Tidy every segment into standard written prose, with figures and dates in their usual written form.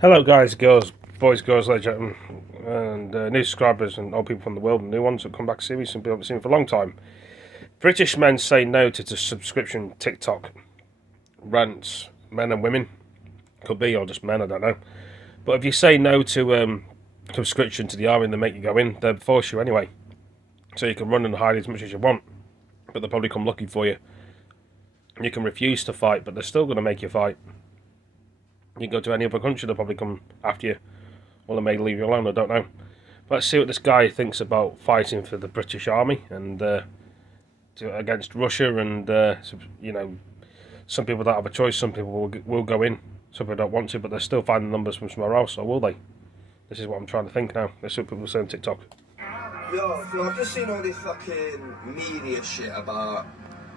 Hello guys, girls, boys, girls, ladies and gentlemen, and new subscribers and old people from the world and new ones that come back to see me, some people I haven't seen for a long time. British men say no to subscription TikTok rants, men and women. Could be, or just men, I don't know. But if you say no to subscription to the army and they make you go in, they'll force you anyway. So you can run and hide as much as you want, but they'll probably come looking for you. You can refuse to fight, but they're still going to make you fight. You can go to any other country, they'll probably come after you. Or they may leave you alone, I don't know. But let's see what this guy thinks about fighting for the British Army and against Russia. And, you know, some people don't have a choice. Some people will go in. Some people don't want to, but they're still finding numbers from somewhere else, or will they? This is what I'm trying to think now. Let's see what people say on TikTok. Yo, I've just seen all this fucking media shit about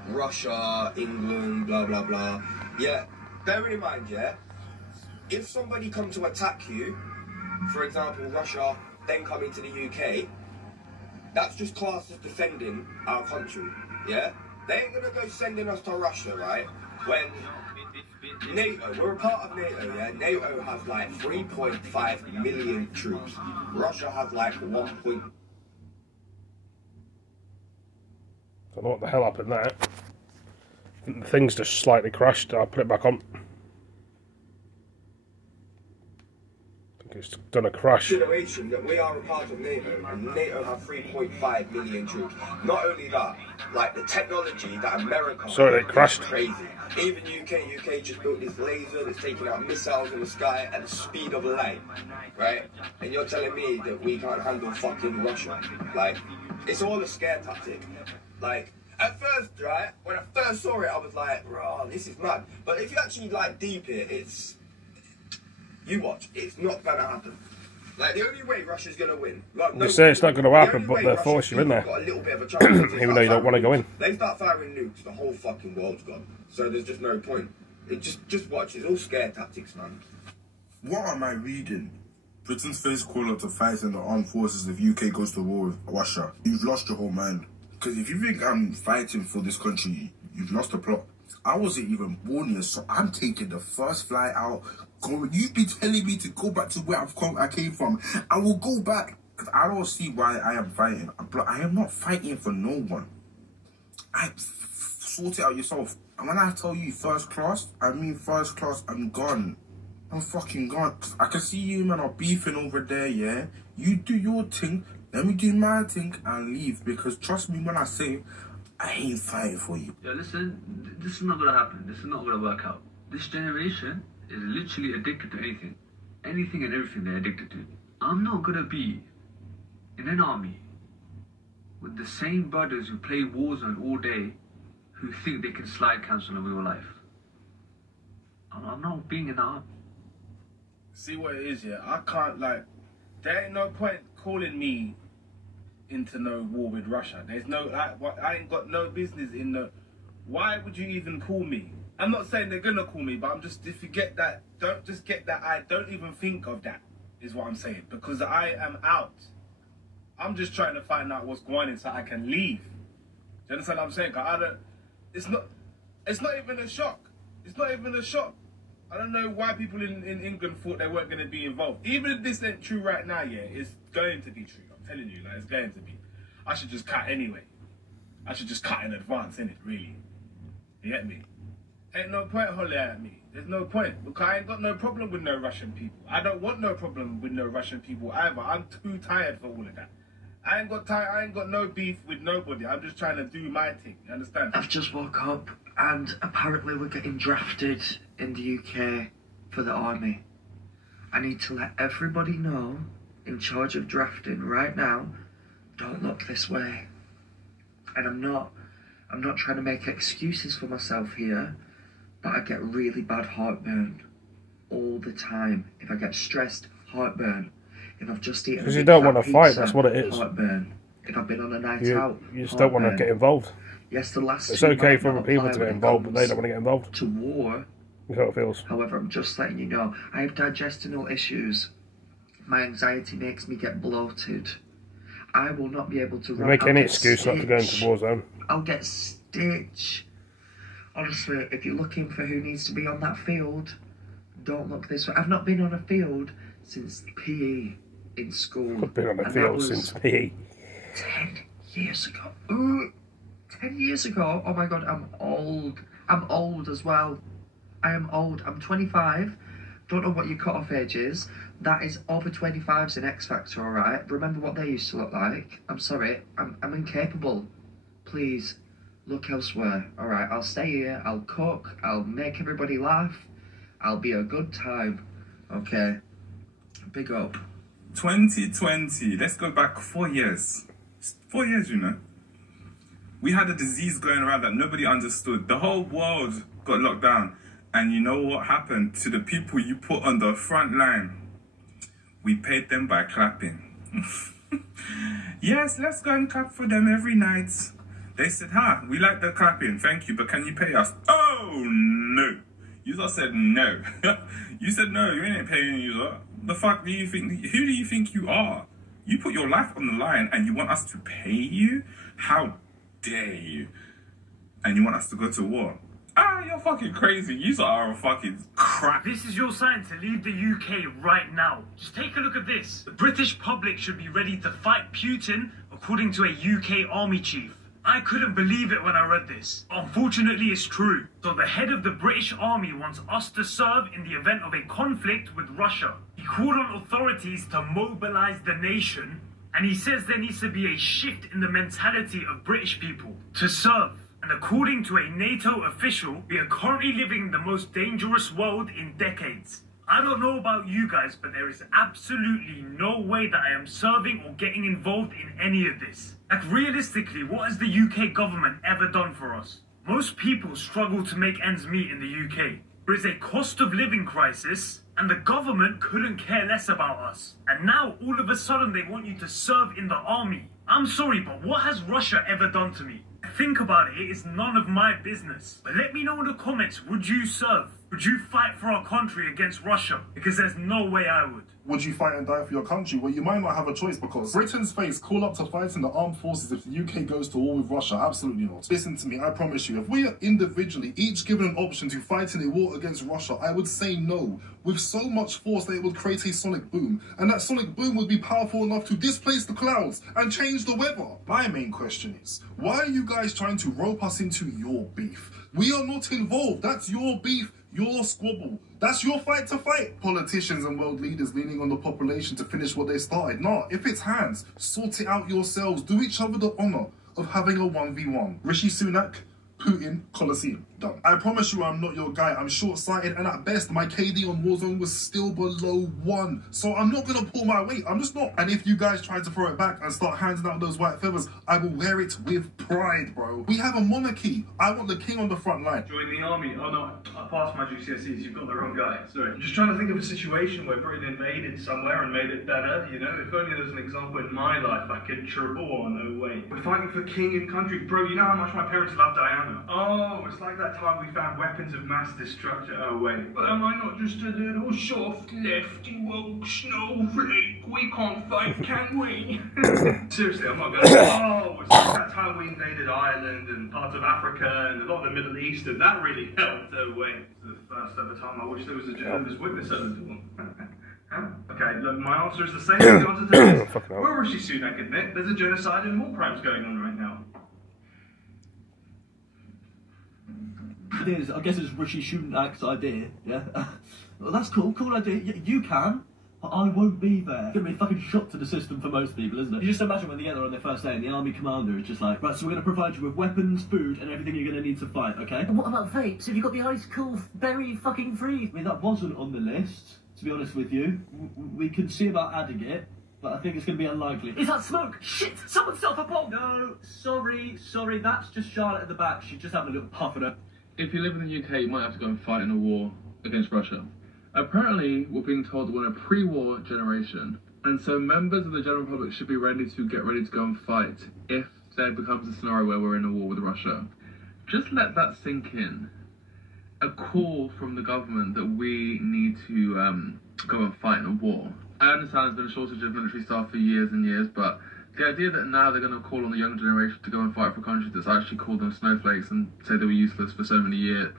Russia, England, blah, blah, blah. Yeah, bear in mind, yeah? If somebody come to attack you, for example, Russia, then coming to the UK, that's just classed as defending our country, yeah? They ain't gonna go sending us to Russia, right? When NATO, we're a part of NATO, yeah? NATO has like 3.5 million troops. Russia has like 1. Don't know what the hell happened there. I think the thing's just slightly crashed. I'll put it back on. It's done a crash. Consideration that we are a part of NATO, and NATO have 3.5 million troops. Not only that, like the technology that America Sorry, it crashed. Is crazy. Even UK just built this laser that's taking out missiles in the sky at the speed of light, right? And you're telling me that we can't handle fucking Russia? Like, it's all a scare tactic. Like, at first, right, when I first saw it, I was like, "Raw, this is mad." But if you actually like deep it, you watch, it's not gonna happen. Like, the only way Russia's gonna win. Like, They say it's not going to happen, but they'll force you in there. Got a little bit of a chance Even though you don't want to go in. They start firing nukes, the whole fucking world's gone. So there's just no point. Just watch, it's all scare tactics, man. What am I reading? Britain's face caller to fight in the armed forces if UK goes to war with Russia. You've lost your whole mind. Because if you think I'm fighting for this country, you've lost the plot. I wasn't even born yet, so I'm taking the first flight out. You'd be telling me to go back to where I came from. I will go back, because I don't see why I am fighting. But I am not fighting for no one. Sort it out yourself. And when I tell you first class, I mean first class. I'm gone. I'm fucking gone. I can see you, man, are beefing over there, yeah? You do your thing, let me do my thing and leave. Because trust me when I say, I ain't fighting for you. Yeah, listen, this is not gonna happen. This is not gonna work out. This generation is literally addicted to anything. Anything and everything they're addicted to. I'm not gonna be in an army with the same brothers who play Warzone all day who think they can slide cancel in real life. I'm not being in the army. See what it is, yeah? I can't, like, there ain't no point calling me into no war with Russia. There's no, I ain't got no business in the, why would you even call me? I'm not saying they're gonna call me, but I'm just, if you get that, don't just get that, I don't even think of that, is what I'm saying. Because I am out. I'm just trying to find out what's going on so I can leave. Do you understand what I'm saying? Cause I don't, it's not even a shock. It's not even a shock. I don't know why people in England thought they weren't going to be involved. Even if this ain't true right now, yeah, it's going to be true. I'm telling you, like, it's going to be. I should just cut anyway. I should just cut in advance, innit, really. You get me? Ain't no point hollering at me. There's no point. Because I ain't got no problem with no Russian people. I don't want no problem with no Russian people either. I'm too tired for all of that. I ain't got no beef with nobody. I'm just trying to do my thing. You understand? I've just woke up and apparently we're getting drafted in the UK for the army. I need to let everybody know in charge of drafting right now, don't look this way. And I'm not trying to make excuses for myself here, but I get really bad heartburn all the time. If I get stressed, heartburn. If I've just eaten because you don't want to fight, that's what it is. Heartburn. If I've been on a night out, you just don't want to get involved. Yes, the last it's okay for other people to get involved, but they don't want to get involved. To war. That's how it feels. However, I'm just letting you know, I have digestional issues. My anxiety makes me get bloated. I will not be able to run. Make any excuse not to go into Warzone. I'll get stitch. Honestly, if you're looking for who needs to be on that field, Don't look this way. I've not been on a field since PE in school. I've been on a and field that was since PE. 10 years ago. Ooh, 10 years ago? Oh my god, I'm old. I'm old as well. I am old. I'm 25. Don't know what your cut-off age is. That is over 25's an X Factor, alright? Remember what they used to look like? I'm sorry. I'm incapable. Please, look elsewhere. Alright, I'll stay here. I'll cook. I'll make everybody laugh. I'll be a good time. Okay. Big up. 2020. Let's go back 4 years. 4 years, you know. We had a disease going around that nobody understood. The whole world got locked down. And you know what happened to the people you put on the front line? We paid them by clapping. Yes, let's go and clap for them every night. They said, we like the clapping, thank you, but can you pay us? Oh, no. You all said no. You said no, you ain't paying you. The fuck do you think, who do you think you are? You put your life on the line and you want us to pay you? How dare you? And you want us to go to war? You're fucking crazy. You are a fucking crap. This is your sign to leave the UK right now. Just take a look at this. The British public should be ready to fight Putin, according to a UK army chief. I couldn't believe it when I read this. Unfortunately, it's true. So the head of the British army wants us to serve in the event of a conflict with Russia. He called on authorities to mobilize the nation, and he says there needs to be a shift in the mentality of British people to serve. And according to a NATO official, we are currently living in the most dangerous world in decades. I don't know about you guys, but there is absolutely no way that I am serving or getting involved in any of this. Like, realistically, what has the UK government ever done for us? Most people struggle to make ends meet in the UK. There is a cost of living crisis, and the government couldn't care less about us. And now, all of a sudden, they want you to serve in the army. I'm sorry, but what has Russia ever done to me? Think about it, it is none of my business. But let me know in the comments, would you serve? Would you fight for our country against Russia? Because there's no way I would. Would you fight and die for your country? Well, you might not have a choice, because Britain's face call up to fight in the armed forces if the UK goes to war with Russia. Absolutely not. Listen to me, I promise you, if we are individually each given an option to fight in a war against Russia, I would say no, with so much force that it would create a sonic boom, and that sonic boom would be powerful enough to displace the clouds and change the weather. My main question is, why are you guys trying to rope us into your beef? We are not involved. That's your beef, your squabble. That's your fight to fight. Politicians and world leaders leaning on the population to finish what they started. Nah, if it's hands, sort it out yourselves. Do each other the honour of having a 1v1. Rishi Sunak, Putin, Colosseum. Done. I promise you I'm not your guy. I'm short-sighted, and at best my KD on Warzone was still below 1. So I'm not gonna pull my weight. I'm just not. And if you guys try to throw it back and start handing out those white feathers, I will wear it with pride, bro. We have a monarchy. I want the king on the front line. Join the army. Oh no, I passed my GCSEs. You've got the wrong guy. Sorry. I'm just trying to think of a situation where Britain invaded somewhere and made it better. You know, if only there was an example in my life I could triple on. No way. We're fighting for king and country, bro. You know how much my parents love Diana. Oh, it's like that time we found weapons of mass destruction. Oh wait. But am I not just a little soft lefty woke snowflake? We can't fight, can we? Seriously, I'm not going. Oh, it's like that time we invaded Ireland and parts of Africa and a lot of the Middle East, and that really helped. No way. It's the first ever time I wish there was a Jehovah's Witness at the door. Okay, look, my answer is the same as the answer to this. Will Rishi Sunak admit there's a genocide and war crimes going on right now? It is, I guess it's Rishi Sunak's idea, yeah? Well, that's cool, cool idea. You can, but I won't be there. It's going to be a fucking shock to the system for most people, isn't it? You just imagine when they get there on their first day and the army commander is just like, right, so we're going to provide you with weapons, food, and everything you're going to need to fight, okay? And what about vapes? Have you got the ice cool berry fucking free? I mean, that wasn't on the list, to be honest with you. We can see about adding it, but I think it's going to be unlikely. Is that smoke? Shit! Someone set off a bomb! No, sorry, that's just Charlotte at the back. She's just having a little puff at her. If you live in the UK, you might have to go and fight in a war against Russia. Apparently, we're being told that we're in a pre-war generation, and so members of the general public should be ready to go and fight if there becomes a scenario where we're in a war with Russia. Just let that sink in. A call from the government that we need to go and fight in a war. I understand there's been a shortage of military staff for years and years, but the idea that now they're going to call on the young generation to go and fight for a country that's actually called them snowflakes and say they were useless for so many years,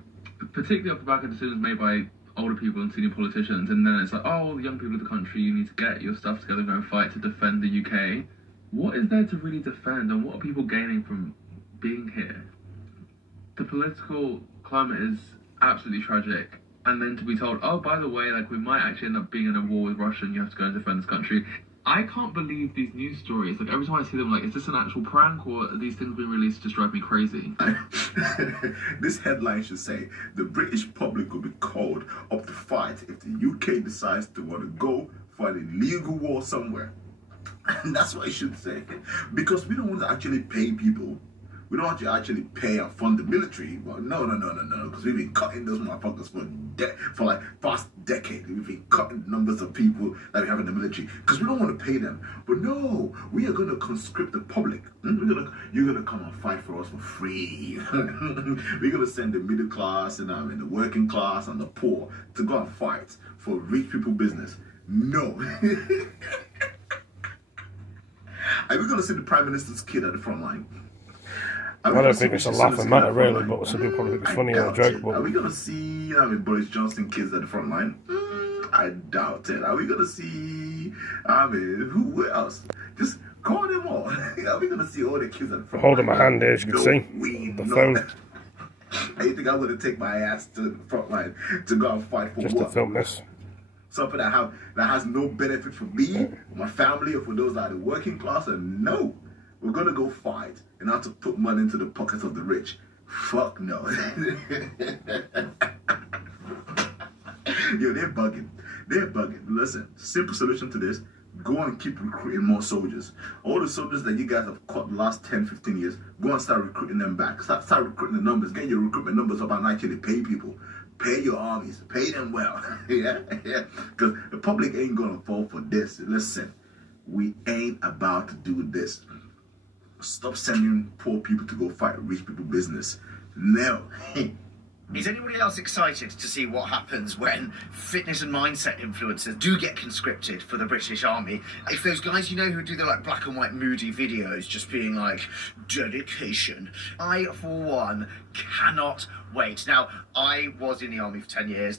particularly off the back of decisions made by older people and senior politicians, and then it's like, oh, the young people of the country, you need to get your stuff together and go and fight to defend the UK. What is there to really defend, and what are people gaining from being here? The political climate is absolutely tragic, and then to be told, oh, by the way, like, we might actually end up being in a war with Russia and you have to go and defend this country. I can't believe these news stories. Like, every time I see them, like, is this an actual prank, or are these things being released just drive me crazy? This headline should say, the British public will be called up to fight if the UK decides to want to go fight a legal war somewhere. And that's what it should say. Because we don't want to actually pay people. We don't want to actually pay and fund the military. Well, no. Because we've been cutting those motherfuckers for like past decade. We've been cutting numbers of people that we have in the military because we don't want to pay them. But no, we are going to conscript the public. You're going to come and fight for us for free. We're going to send the middle class and the working class and the poor to go and fight for rich people business. No. Are we going to see the Prime Minister's kid at the front line? I don't think it's a laughing matter, really, but some people probably think it's funny or a joke. But are we going to see Boris Johnson kids at the front line? I doubt it. Are we going to see, who else? Just call them all. Are we going to see all the kids at the front line? Holding my hand there, as you can see. The phone. I think I'm going to take my ass to the front line to go and fight for just what? To film this. Something that has no benefit for me, or my family, or for those that are the working class, and no. We're going to go fight and not to put money into the pockets of the rich. Fuck no. Yo, they're bugging. They're bugging. Listen, simple solution to this. Go on and keep recruiting more soldiers. All the soldiers that you guys have caught the last 10, 15 years, go and start recruiting them back. Start recruiting the numbers. Get your recruitment numbers up and actually pay people. Pay your armies. Pay them well. Yeah. Because the public ain't going to fall for this. Listen, we ain't about to do this. Stop sending poor people to go fight rich people business. No. Is anybody else excited to see what happens when fitness and mindset influencers do get conscripted for the British Army? If those guys, you know, who do the like black and white moody videos just being like, dedication. I, for one, cannot wait. Now, I was in the army for 10 years.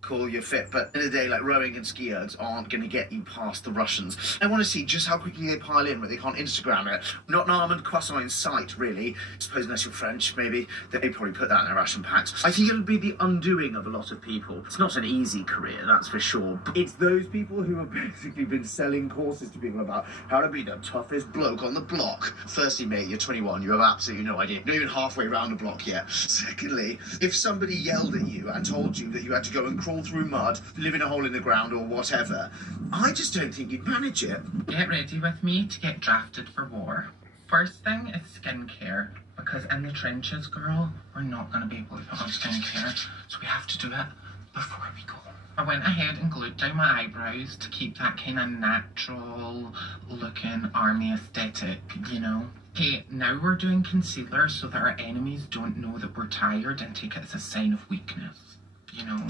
Cool, you're fit, but in the day, like rowing and ski ergs aren't going to get you past the Russians. I want to see just how quickly they pile in where they can't Instagram it. Not an almond croissant in sight, really. I suppose unless you're French, maybe. They'd probably put that in their ration packs. I think it'll be the undoing of a lot of people. It's not an easy career, that's for sure. It's those people who have basically been selling courses to people about how to be the toughest bloke on the block. Firstly, mate, you're 21, you have absolutely no idea. Not even halfway around the block yet. Secondly, if somebody yelled at you and told you that you had to go and crawl through mud, live in a hole in the ground or whatever, I just don't think you'd manage it. Get ready with me to get drafted for war. First thing is skincare, because in the trenches, girl, we're not going to be able to put on skincare, so we have to do it before we go. I went ahead and glued down my eyebrows to keep that kind of natural looking army aesthetic, you know. Okay, now we're doing concealer so that our enemies don't know that we're tired and take it as a sign of weakness. You know,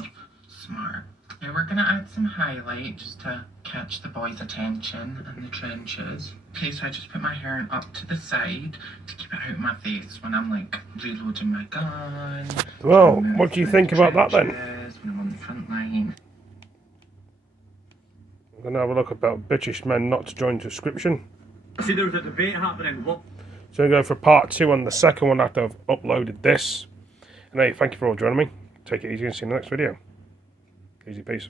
smart. Now we're gonna add some highlight just to catch the boys' attention in the trenches. Okay, so I just put my hair up to the side to keep it out of my face when I'm like reloading my gun. Well, what do you think about that then? When I'm on the front line. We're going to have a look about British men not to join conscription. See, there was a debate happening. What? So we're going to go for part 2 on the second one after I've uploaded this. And hey, thank you for all joining me. Take it easy and see you in the next video. Easy peace.